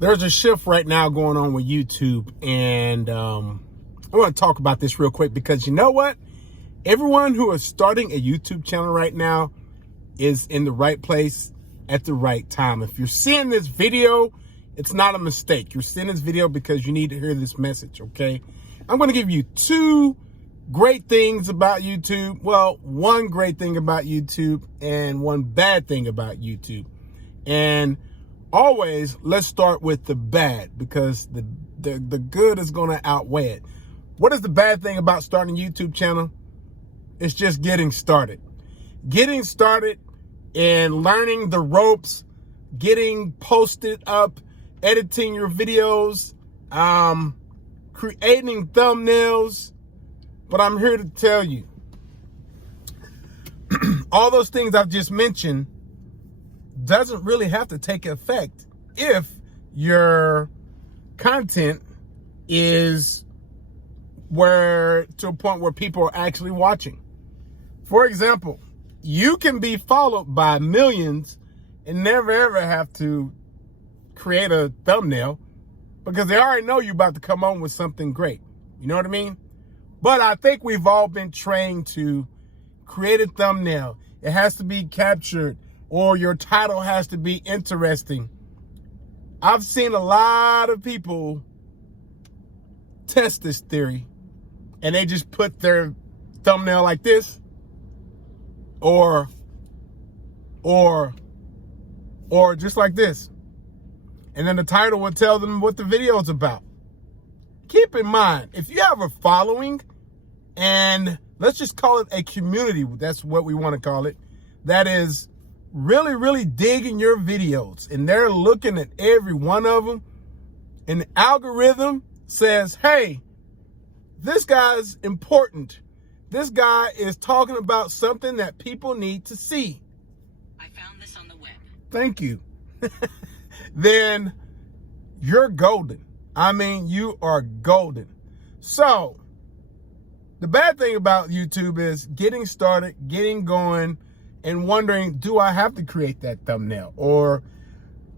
There's a shift right now going on with YouTube, and I want to talk about this real quick because you know what? Everyone who is starting a YouTube channel right now is in the right place at the right time. If you're seeing this video, it's not a mistake. You're seeing this video because you need to hear this message, okay? I'm going to give you two great things about YouTube. Well, one great thing about YouTube and one bad thing about YouTube. And always, let's start with the bad because the good is going to outweigh it. What is the bad thing about starting a YouTube channel? It's just getting started. Getting started and learning the ropes, getting posted up, editing your videos, creating thumbnails. But I'm here to tell you, all those things I've just mentioned doesn't really have to take effect if your content is to a point where people are actually watching. For example, you can be followed by millions and never ever have to create a thumbnail because they already know you're about to come on with something great. You know what I mean? But I think we've all been trained to create a thumbnail. It has to be captured, or your title has to be interesting. I've seen a lot of people test this theory, and they just put their thumbnail like this, or just like this. And then the title will tell them what the video is about. Keep in mind, if you have a following, and let's just call it a community, that's what we want to call it, that is really, really digging your videos, and they're looking at every one of them, and the algorithm says, hey, this guy's important. This guy is talking about something that people need to see. I found this on the web. Thank you. Then you're golden. I mean, you are golden. So the bad thing about YouTube is getting started, getting going, and wondering, do I have to create that thumbnail? Or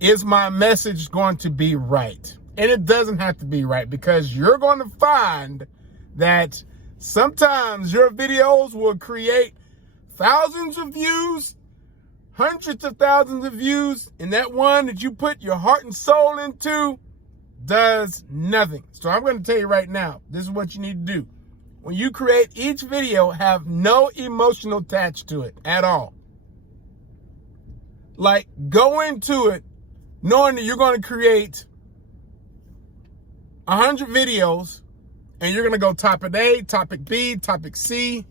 is my message going to be right? And it doesn't have to be right, because you're going to find that sometimes your videos will create thousands of views, hundreds of thousands of views, and that one that you put your heart and soul into does nothing. So I'm going to tell you right now, this is what you need to do. When you create each video, have no emotional attached to it at all. Like, go into it knowing that you're going to create 100 videos, and you're going to go topic A, topic B, topic C,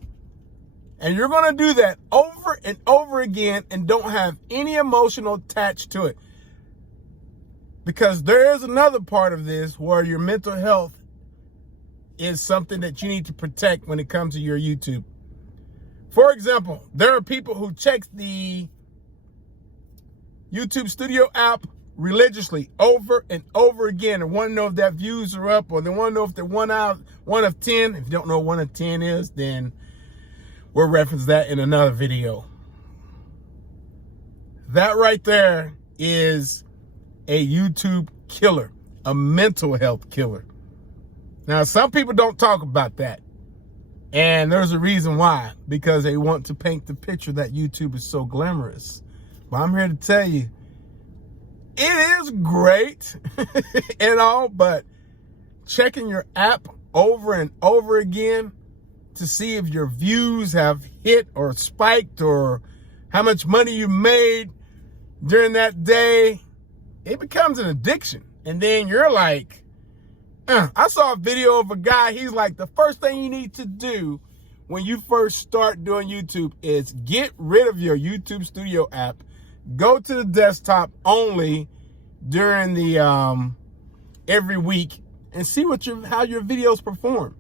and you're going to do that over and over again and don't have any emotional attached to it. Because there is another part of this where your mental health is something that you need to protect when it comes to your YouTube. For example, there are people who check the YouTube Studio app religiously over and over again and want to know if their views are up, or they want to know if they're 1 of 10. If you don't know what 1 of 10 is, then we'll reference that in another video. That right there is a YouTube killer, a mental health killer. Now, some people don't talk about that. And there's a reason why, because they want to paint the picture that YouTube is so glamorous. But I'm here to tell you, it is great and all, but checking your app over and over again to see if your views have hit or spiked or how much money you made during that day, it becomes an addiction. And then you're like, I saw a video of a guy, he's like, the first thing you need to do when you first start doing YouTube is get rid of your YouTube Studio app, go to the desktop only during the every week, and see how your videos perform.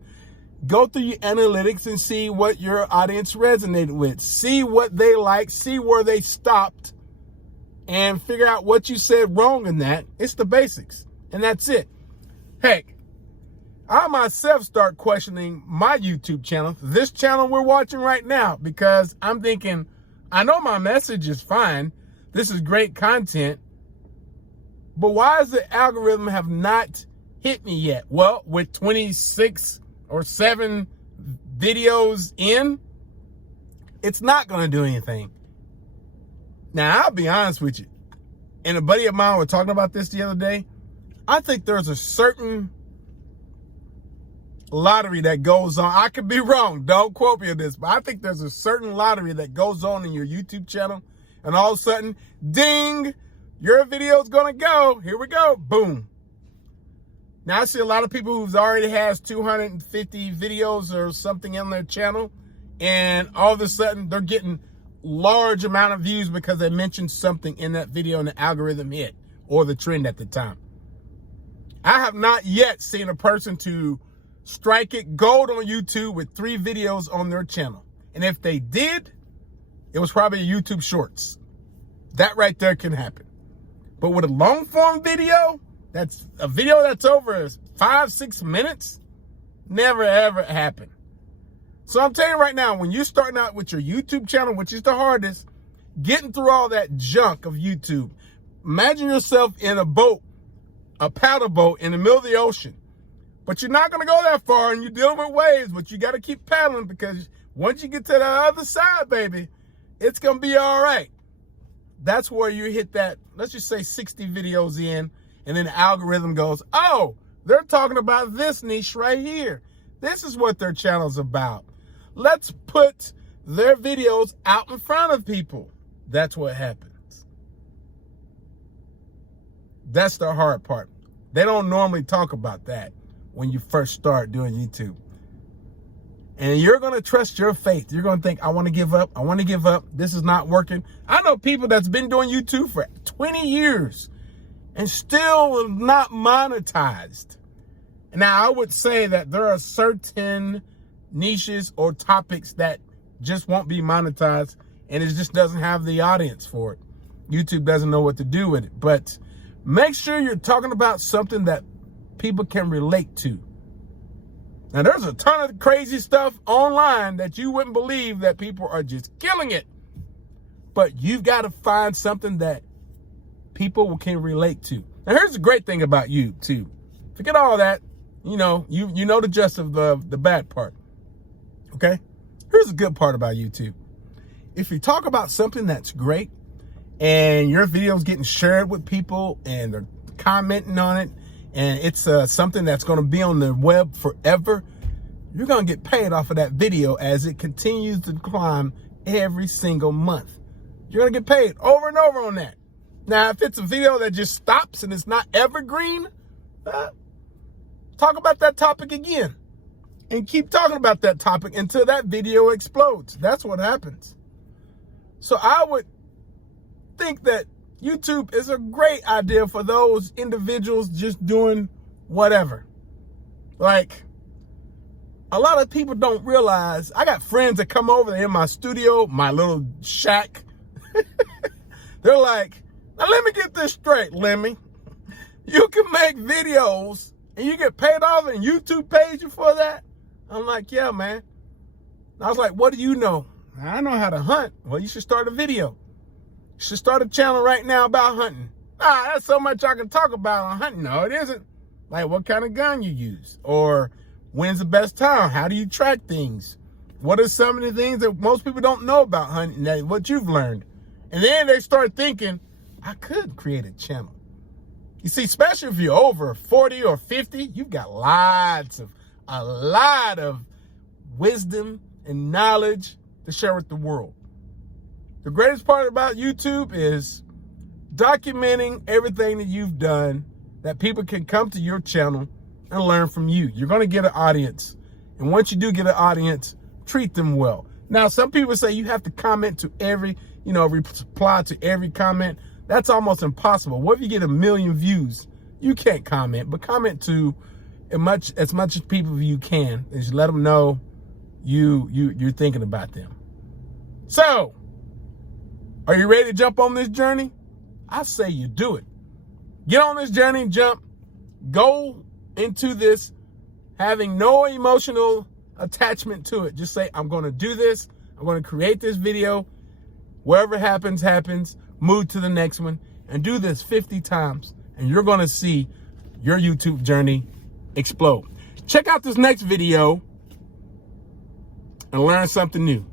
Go through your analytics and see what your audience resonated with. See what they like, see where they stopped, and figure out what you said wrong in that. It's the basics, and that's it. Heck, I myself start questioning my YouTube channel, this channel we're watching right now, because I'm thinking, I know my message is fine. This is great content. But why does the algorithm have not hit me yet? Well, with 26 or 7 videos in, it's not going to do anything. Now, I'll be honest with you. And a buddy of mine was talking about this the other day. I think there's a certain lottery that goes on. I could be wrong. Don't quote me on this. But I think there's a certain lottery that goes on in your YouTube channel. And all of a sudden, ding, your video's going to go. Here we go. Boom. Now, I see a lot of people who've already has 250 videos or something on their channel. And all of a sudden, they're getting large amount of views because they mentioned something in that video and the algorithm hit, or the trend at the time. I have not yet seen a person to strike it gold on YouTube with 3 videos on their channel. And if they did, it was probably YouTube Shorts. That right there can happen. But with a long form video, that's a video that's over 5-6 minutes, never ever happened. So I'm telling you right now, when you're starting out with your YouTube channel, which is the hardest, getting through all that junk of YouTube, imagine yourself in a boat, a paddle boat in the middle of the ocean. But you're not going to go that far, and you're dealing with waves, but you got to keep paddling, because once you get to the other side, baby, it's going to be all right. That's where you hit that, let's just say 60 videos in, and then the algorithm goes, oh, they're talking about this niche right here. This is what their channel's about. Let's put their videos out in front of people. That's what happens. That's the hard part. They don't normally talk about that when you first start doing YouTube. And you're going to trust your faith. You're going to think, I want to give up. I want to give up. This is not working. I know people that's been doing YouTube for 20 years and still not monetized. Now, I would say that there are certain niches or topics that just won't be monetized, and it just doesn't have the audience for it. YouTube doesn't know what to do with it. But make sure you're talking about something that people can relate to. Now, there's a ton of crazy stuff online that you wouldn't believe that people are just killing it. But you've got to find something that people can relate to. Now, here's the great thing about YouTube. Forget all that. You know the gist of the bad part. Okay? Here's the good part about YouTube. If you talk about something that's great and your video's getting shared with people and they're commenting on it, and it's something that's going to be on the web forever, you're going to get paid off of that video as it continues to climb every single month. You're going to get paid over and over on that. Now, if it's a video that just stops and it's not evergreen, talk about that topic again and keep talking about that topic until that video explodes. That's what happens. So I would think that YouTube is a great idea for those individuals just doing whatever. Like, a lot of people don't realize, I got friends that come over in my studio, my little shack. They're like, now let me get this straight, Lemmy. You can make videos and you get paid off and YouTube pays you for that? I'm like, yeah, man. I was like, what do you know? I know how to hunt. Well, you should start a video. You should start a channel right now about hunting. That's so much I can talk about on hunting. No, it isn't. Like, what kind of gun you use? Or when's the best time? How do you track things? What are some of the things that most people don't know about hunting, that what you've learned? And then they start thinking, I could create a channel. You see, especially if you're over 40 or 50, you've got a lot of wisdom and knowledge to share with the world. The greatest part about YouTube is documenting everything that you've done, that people can come to your channel and learn from you. You're going to get an audience. And once you do get an audience, treat them well. Now, some people say you have to comment to every, reply to every comment. That's almost impossible. What if you get 1 million views? You can't comment, but comment to as much people as you can, and just let them know you're thinking about them. So, are you ready to jump on this journey? I say you do it. Get on this journey, jump, go into this having no emotional attachment to it. Just say, I'm going to do this. I'm going to create this video. Wherever happens, happens. Move to the next one and do this 50 times and you're going to see your YouTube journey explode. Check out this next video and learn something new.